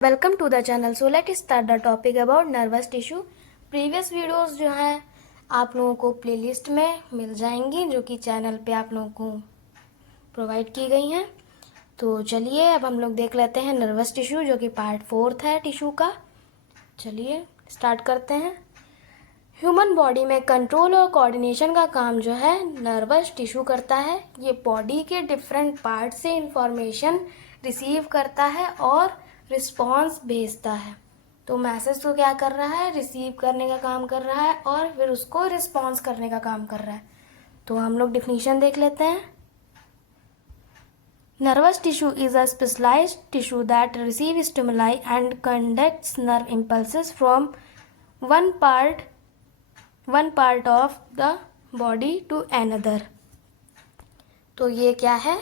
Welcome to the channel. So let start the topic about nervous tissue. Previous videos जो हैं आप लोगों को प्लेलिस्ट में मिल जाएंगी, जो कि चैनल पे आप लोगों को प्रोवाइड की गई हैं। तो चलिए अब हम लोग देख लेते हैं नर्वस टिश्यू, जो कि पार्ट 4 है टिश्यू का। चलिए स्टार्ट करते हैं। ह्यूमन बॉडी में कंट्रोल और कोऑर्डिनेशन का काम जो है नर्वस टिश्यू करता है। ये बॉडी के डिफरेंट पार्ट से इंफॉर्मेशन रिसीव करता है और रिस्पॉन्स भेजता है। तो मैसेज को क्या कर रहा है, रिसीव करने का काम कर रहा है और फिर उसको रिस्पॉन्स करने का काम कर रहा है। तो हम लोग डिफिनीशन देख लेते हैं। Nervous tissue is a specialised tissue that receive stimuli and conducts nerve impulses from one part of the body to another. तो ये क्या है,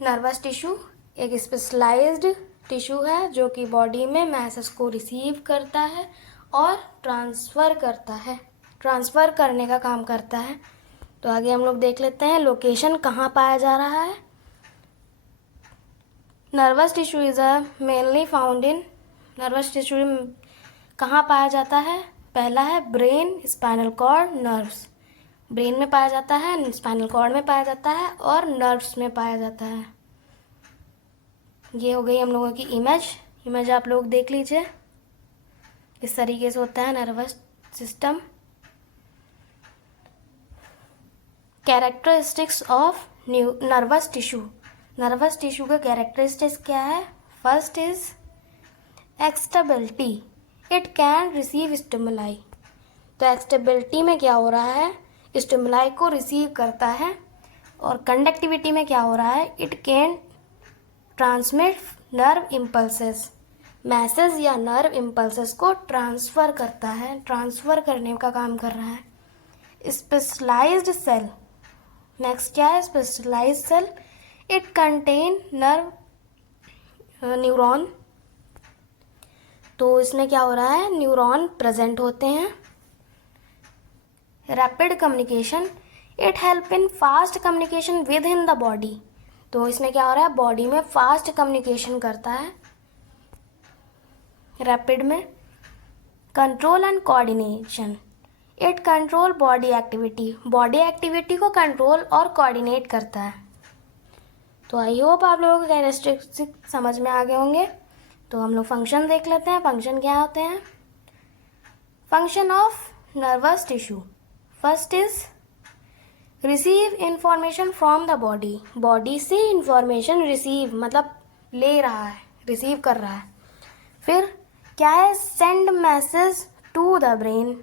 नर्वस टिश्यू एक स्पेशलाइज्ड टिश्यू है जो कि बॉडी में मैसेज को रिसीव करता है और ट्रांसफ़र करने का काम करता है। तो आगे हम लोग देख लेते हैं लोकेशन कहाँ पाया जा रहा है। Nervous tissue is a mainly found in, nervous tissue कहाँ पाया जाता है। पहला है brain, spinal cord, nerves. Brain में पाया जाता है, स्पाइनल कॉर्ड में पाया जाता है और नर्व्स में पाया जाता है। ये हो गई हम लोगों की इमेज आप लोग देख लीजिए। इस तरीके से होता है nervous system. Characteristics of nervous tissue. Nervous tissue का कैरेक्टरिस्टिक्स क्या है। First is excitability, it can receive stimuli. तो एक्स्टेबिलिटी में क्या हो रहा है, स्टिमुलाई को रिसीव करता है। और कंडक्टिविटी में क्या हो रहा है, it can transmit nerve impulses, message या नर्व इम्पल्सेस को ट्रांसफ़र करता है, ट्रांसफ़र करने का काम कर रहा है। स्पेशलाइज्ड सेल, नेक्स्ट क्या है, specialised cell, it contain neuron. तो इसमें क्या हो रहा है, न्यूरॉन प्रेजेंट होते हैं। Rapid communication, it help in fast communication with in the body. तो इसमें क्या हो रहा है, बॉडी में फास्ट कम्युनिकेशन करता है रैपिड में। Control and coordination, it control body activity को कंट्रोल और कोऑर्डिनेट करता है। तो आई होप आप लोगों को कैरेक्टरिस्टिक समझ में आ गए होंगे। तो हम लोग फंक्शन देख लेते हैं। फंक्शन क्या होते हैं। Function of nervous tissue, first is receive information from the body. Body से इंफॉर्मेशन रिसीव मतलब ले रहा है, रिसीव कर रहा है। फिर क्या है, send message to the brain.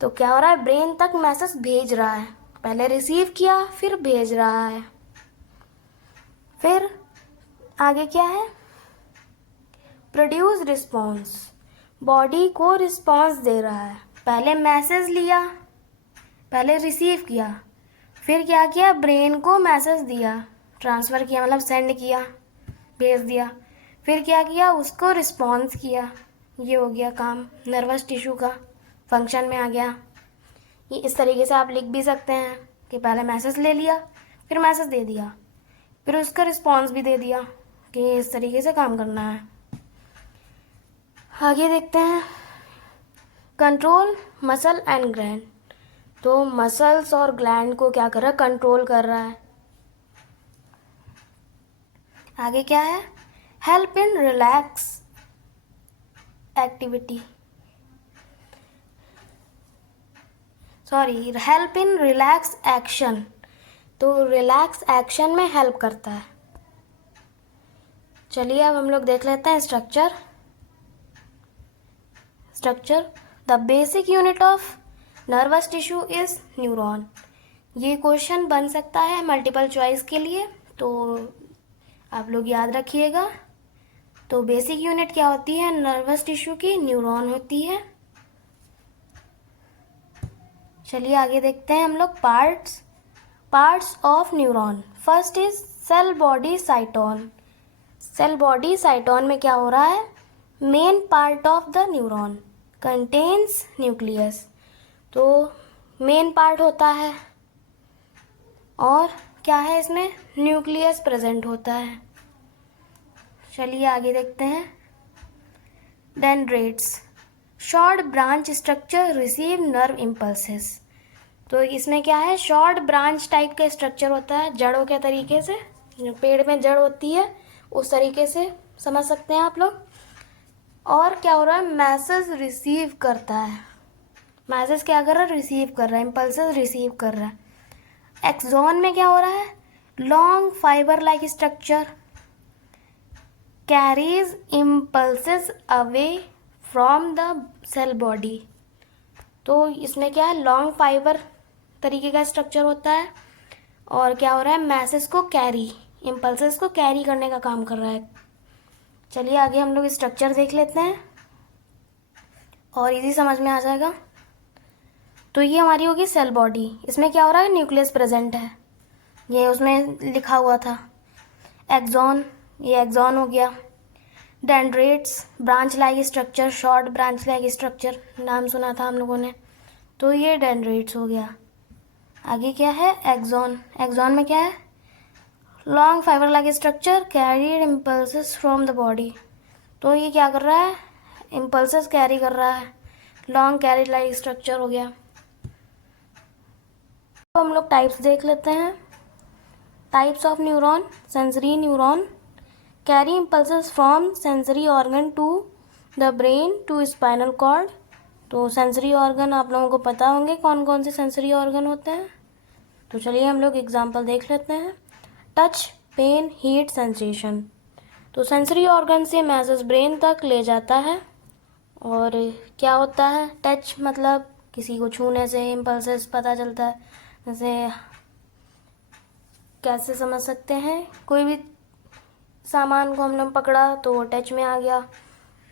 तो क्या हो रहा है, ब्रेन तक मैसेज भेज रहा है। पहले रिसीव किया फिर भेज रहा है। फिर आगे क्या है, प्रोड्यूस रिस्पॉन्स, बॉडी को रिस्पॉन्स दे रहा है। पहले मैसेज लिया, पहले रिसीव किया, फिर क्या किया, ब्रेन को मैसेज दिया, ट्रांसफ़र किया मतलब सेंड किया, भेज दिया। फिर क्या किया, उसको रिस्पॉन्स किया। ये हो गया काम नर्वस टिश्यू का, फंक्शन में आ गया। ये इस तरीके से आप लिख भी सकते हैं कि पहले मैसेज ले लिया, फिर मैसेज दे दिया, फिर उसका रिस्पॉन्स भी दे दिया कि इस तरीके से काम करना है। आगे देखते हैं कंट्रोल मसल एंड ग्लैंड। तो मसल्स और ग्लैंड को क्या कर रहा है, कंट्रोल कर रहा है। आगे क्या है, help in relax activity, help in relax action. तो रिलैक्स एक्शन में हेल्प करता है। चलिए अब हम लोग देख लेते हैं structure. The basic unit of nervous tissue is neuron. ये क्वेश्चन बन सकता है मल्टीपल चॉइस के लिए, तो आप लोग याद रखिएगा। तो बेसिक यूनिट क्या होती है नर्वस टिश्यू की, न्यूरॉन होती है। चलिए आगे देखते हैं हम लोग parts of neuron. First is cell body cyton. Cell body cyton में क्या हो रहा है, main part of the neuron contains nucleus. तो मेन पार्ट होता है और क्या है, इसमें न्यूक्लियस प्रेजेंट होता है। चलिए आगे देखते हैं। Dendrites, short branch structure receive nerve impulses. तो इसमें क्या है, शॉर्ट ब्रांच टाइप का स्ट्रक्चर होता है, जड़ों के तरीके से, जो पेड़ में जड़ होती है उस तरीके से समझ सकते हैं आप लोग। और क्या हो रहा है, मैसेज रिसीव करता है, मैसेज क्या कर रहा है, रिसीव कर रहा है, इम्पल्सेस रिसीव कर रहा है। एक्सॉन में क्या हो रहा है, long fibre like structure carries impulses away from the cell body. तो इसमें क्या है, लॉन्ग फाइबर तरीके का स्ट्रक्चर होता है और क्या हो रहा है, मैसेज को कैरी, इम्पल्सेस को कैरी करने का काम कर रहा है। चलिए आगे हम लोग स्ट्रक्चर देख लेते हैं और इजी समझ में आ जाएगा। तो ये हमारी होगी सेल बॉडी, इसमें क्या हो रहा है, न्यूक्लियस प्रेजेंट है, ये उसमें लिखा हुआ था। एक्सॉन, ये एक्सॉन हो गया। Dendrites, branch like structure, short branch like structure नाम सुना था हम लोगों ने, तो ये डेंड्रेट्स हो गया। आगे क्या है, एक्सॉन, एक्सॉन में क्या है, long fibre like structure carried impulses from the body. तो ये क्या कर रहा है, इम्पल्सेस कैरी कर रहा है, लॉन्ग कैरीड लाइक स्ट्रक्चर हो गया। तो हम लोग टाइप्स देख लेते हैं। Types of neuron, sensory neuron carry impulses from sensory organ to the brain to spinal cord. तो सेंसरी ऑर्गन आप लोगों को पता होंगे कौन कौन से सेंसरी ऑर्गन होते हैं। तो चलिए हम लोग एग्जांपल देख लेते हैं। Touch, pain, heat, sensation. तो सेंसरी ऑर्गन से मैसेज ब्रेन तक ले जाता है। और क्या होता है, टच मतलब किसी को छूने से इम्पल्सेस पता चलता है। जैसे कैसे समझ सकते हैं, कोई भी सामान को हमने पकड़ा तो वो टच में आ गया।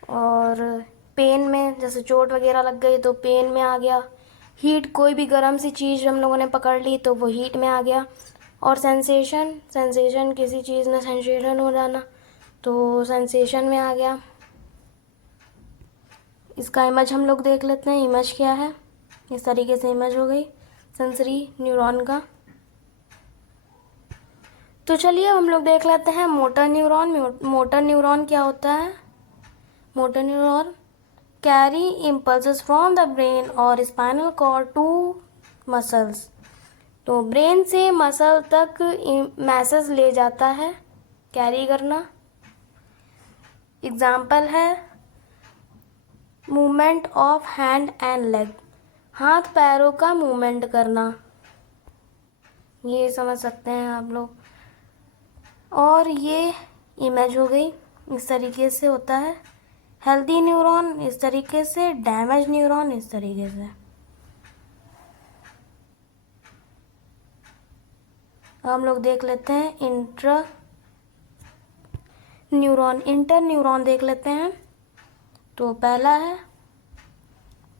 और पेन में, जैसे चोट वगैरह लग गई तो पेन में आ गया। हीट, कोई भी गर्म सी चीज़ हम लोगों ने पकड़ ली तो वो हीट में आ गया। और सेंसेशन, सेंसेशन किसी चीज़ में सेंसेशन हो जाना तो सेंसेशन में आ गया। इसका इमेज हम लोग देख लेते हैं, इमेज क्या है। इस तरीके से इमेज हो गई सेंसरी न्यूरॉन का। तो चलिए हम लोग देख लेते हैं मोटर न्यूरॉन। मोटर न्यूरॉन क्या होता है, motor neuron carry impulses from the brain और स्पाइनल कॉर्ड टू मसल्स। तो ब्रेन से मसल तक मैसेज ले जाता है, कैरी करना। एग्जाम्पल है movement of hand and leg, हाथ पैरों का मूवमेंट करना, ये समझ सकते हैं आप लोग। और ये इमेज हो गई, इस तरीके से होता है। हेल्दी न्यूरॉन इस तरीके से, डैमेज न्यूरॉन इस तरीके से। हम लोग देख लेते हैं इंटर न्यूरॉन देख लेते हैं। तो पहला है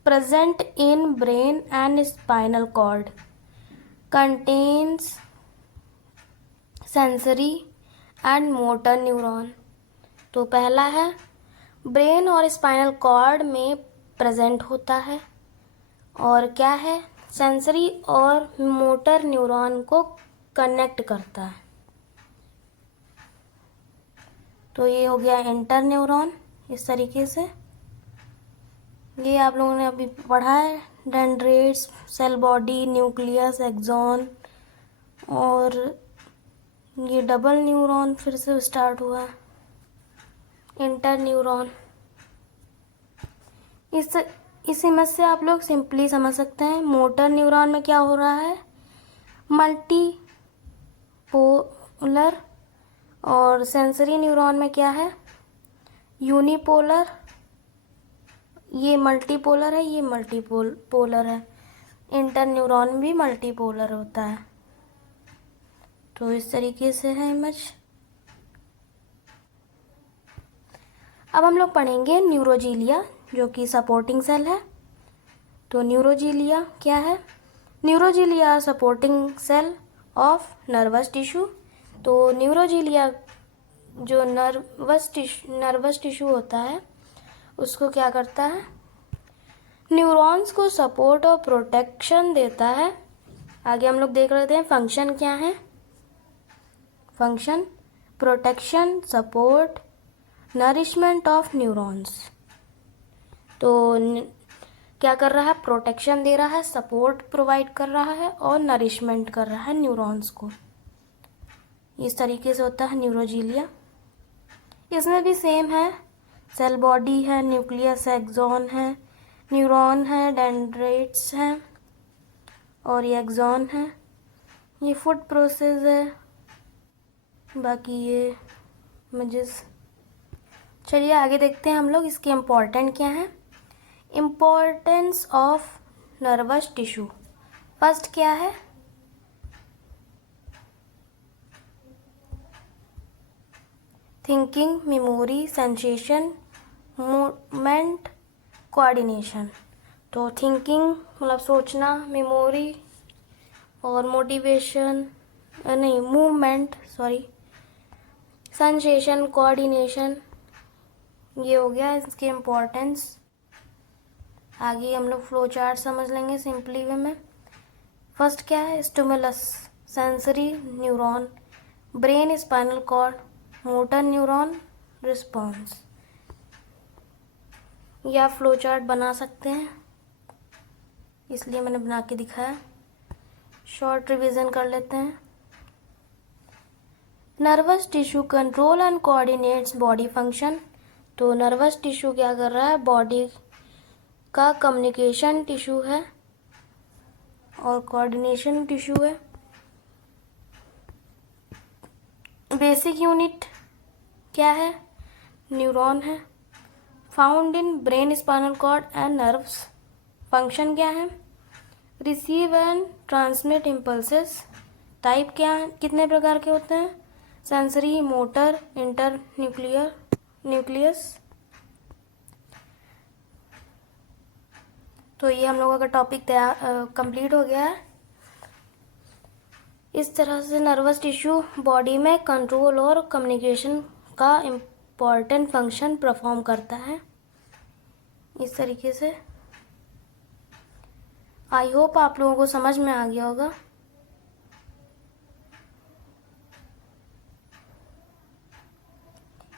present in brain and spinal cord, contains sensory and motor neuron. तो पहला है ब्रेन और स्पाइनल कॉर्ड में प्रेजेंट होता है और क्या है, सेंसरी और मोटर न्यूरॉन को कनेक्ट करता है। तो ये हो गया इंटर न्यूरॉन इस तरीके से। ये आप लोगों ने अभी पढ़ा है, डेंड्रेट्स, सेल बॉडी, न्यूक्लियस, एक्सॉन। और ये डबल न्यूरॉन फिर से स्टार्ट हुआ है, इंटर न्यूरॉन। इस इमेज से आप लोग सिंपली समझ सकते हैं मोटर न्यूरॉन में क्या हो रहा है, मल्टी पोलर। और सेंसरी न्यूरॉन में क्या है, यूनिपोलर। ये मल्टीपोलर है, ये मल्टीपोलर है। इंटर न्यूरॉन भी मल्टीपोलर होता है। तो इस तरीके से है इमेज। अब हम लोग पढ़ेंगे न्यूरोजीलिया, जो कि सपोर्टिंग सेल है। तो न्यूरोजीलिया क्या है, neuroglia supporting cell of nervous tissue. तो न्यूरोजीलिया जो नर्वस टिश्यू होता है उसको क्या करता है, न्यूरॉन्स को सपोर्ट और प्रोटेक्शन देता है। आगे हम लोग देख लेते हैं फंक्शन क्या है। Function protection, support, nourishment of neurons. तो क्या कर रहा है, प्रोटेक्शन दे रहा है, सपोर्ट प्रोवाइड कर रहा है और नरिशमेंट कर रहा है न्यूरॉन्स को। इस तरीके से होता है न्यूरोजीलिया। इसमें भी सेम है, सेल बॉडी है, न्यूक्लियस है, एक्सॉन है, न्यूरॉन है, डेंड्राइट्स हैं और ये एक्सॉन है। ये फूड प्रोसेस है, बाकी ये इमेजेस। चलिए आगे देखते हैं हम लोग इसके इम्पोर्टेंट क्या है। Importance of nervous tissue. First क्या है, thinking, memory, sensation, movement, coordination. तो थिंकिंग मतलब सोचना, मेमोरी और मोटिवेशन नहीं मूवमेंट सेंसेशन, कोऑर्डिनेशन, ये हो गया इसकी इम्पोर्टेंस। आगे हम लोग फ्लो चार्ट समझ लेंगे सिंपली वे में। फर्स्ट क्या है, stimulus, sensory neuron, brain, spinal cord, motor neuron, response. या फ्लो चार्ट बना सकते हैं, इसलिए मैंने बना के दिखाया। शॉर्ट रिवीजन कर लेते हैं। Nervous tissue control and coordinates body function. तो नर्वस टिश्यू क्या कर रहा है, बॉडी का कम्युनिकेशन टिश्यू है और कोऑर्डिनेशन टिश्यू है। बेसिक यूनिट क्या है, न्यूरॉन है। Found in brain, spinal cord and nerves. Function क्या है, receive and transmit impulses. Type क्या है, कितने प्रकार के होते हैं, सेंसरी, मोटर, इंटर न्यूक्लियस। तो ये हम लोगों का टॉपिक कंप्लीट हो गया है। इस तरह से नर्वस टिश्यू बॉडी में कंट्रोल और कम्युनिकेशन का इम्पॉर्टेंट फंक्शन परफॉर्म करता है। इस तरीके से आई होप आप लोगों को समझ में आ गया होगा।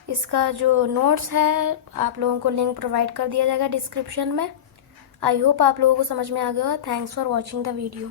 इसका जो नोट्स है आप लोगों को लिंक प्रोवाइड कर दिया जाएगा डिस्क्रिप्शन में। आई होप आप लोगों को समझ में आ गया होगा। Thanks for watching the video.